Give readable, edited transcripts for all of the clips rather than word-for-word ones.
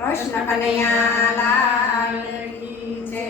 કૃષ્ણ કનૈયા લાલ કી જય।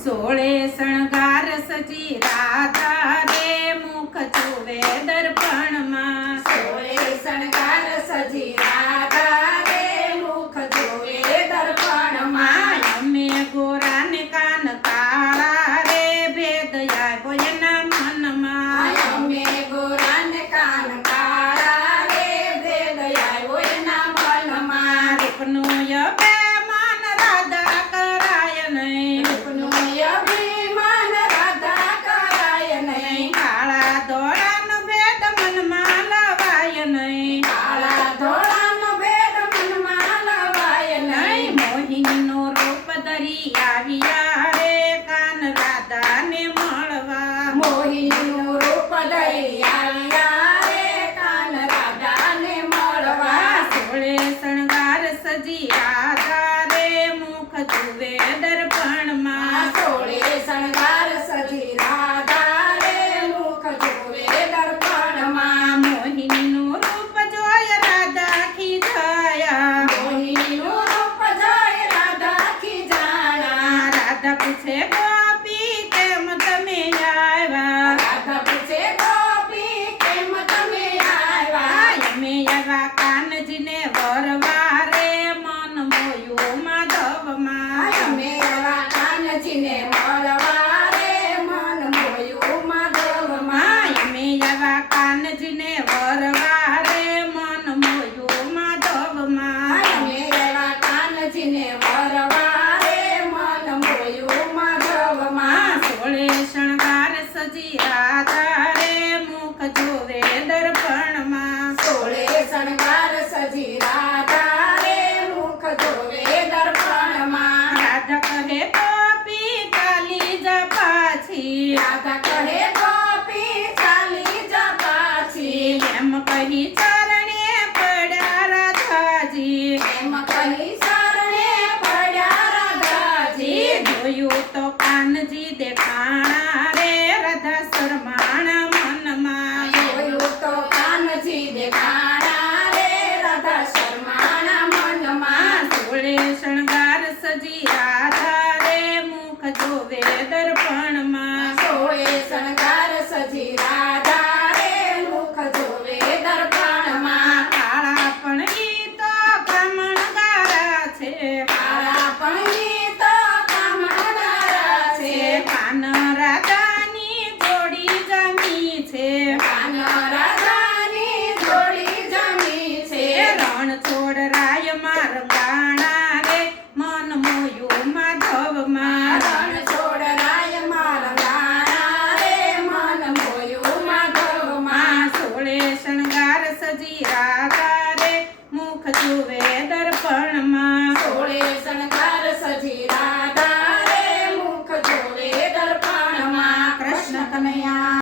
16 શણગાર સજી રાધા રે મુખ જોવે દર્પણમાં। 16 શણગાર સજી રાધા રે મુખ જોવે દર્પણમાં। અમે ગોરા ને કાન કાળા રે ભેદ આવ્યો એના મનમાં। અમે ગોરા ને કાન કાળા રે ભેદ આવ્યો એના મનમાં। રૂપનો અભિમાન રાધા કરાય નહીં। રૂપનું અભિમાન રાધા કરાય નહીં। કાળા ધોળાનો ભેદ મનમાં લવાય નહીં। કાળા ધોળાનો ભેદ મનમાં લવાય નહીં। મોહિનીનો રૂપ ધરી આવ્યા રે કાન રાધાને મળવા। મોહિનીનું રૂપ ધરી આવ્યા રે કાન રાધાને મળવા। 16 શણગાર સજી રાધા રે મુખ જુએ દર્પણમાં। 16 શણગાર સજી રાધા રે મુખ જોવે દર્પણમાં। મોહિનીનું રૂપ જોઈ રાધા ખીજાયા। મોહિનીનું રૂપ જોઈ રાધા ખીજાણા। રાધા પૂછે ગોપી કેમ તમે આવ્યા। રાધા પૂછે ગોપી કેમ તમે આવ્યા। અમે આવ્યા કાનજીને વરવા રે મન મોયું માધવમાં। અમે આવા કાનજીને મળવા રે મન મોયું માધવમાં। અમે આવ્યા કાનજીને વરવા રે મન મોયું માધવમાં। અમે આવા કાનજીને મળવા રે મન મોયું માધવમાં। 16 શણગાર સજી રાધા રે મુખ જોવે દર્પણમાં। 16 શણગાર સજી રાધા રે મુખ જોવે દર્પણમાં। રાધા કહે ગોપી ચાલી જા પાછી। રાધા કહે ગોપી ચાલી જા પાછી। એમ કહી ચરણે પડ્યા રાધાજી। એમ કહી શરણે પડ્યા રાધાજી। જોયું તો કાનજી દેખાણા રે રાધા શરમાણા મનમાં। જોયું તો કાનજી દેખાણા રે રાધા શર્માના મનમાં। 16 શણગાર સજી રાધા રે મુખ જોવે દર્પણમાં। 16 શણગાર સજી રાધા રે મુખ જોવે દર્પણમાં। કાળા પણ ઈ તો કામણગારા છે। કાળા પણ ઈ તો કામણગારા છે। કાન રાધાની જોડી જમી છે। કાન રાધાની જોડી જમી છે। રણ છોડ રાય માર ગાણા રે મન મોયું માધવમાં। રણ છોડ રાય મારા ગાણા રે મન મોયું માધવમાં। 16 શણગાર સજી રાધા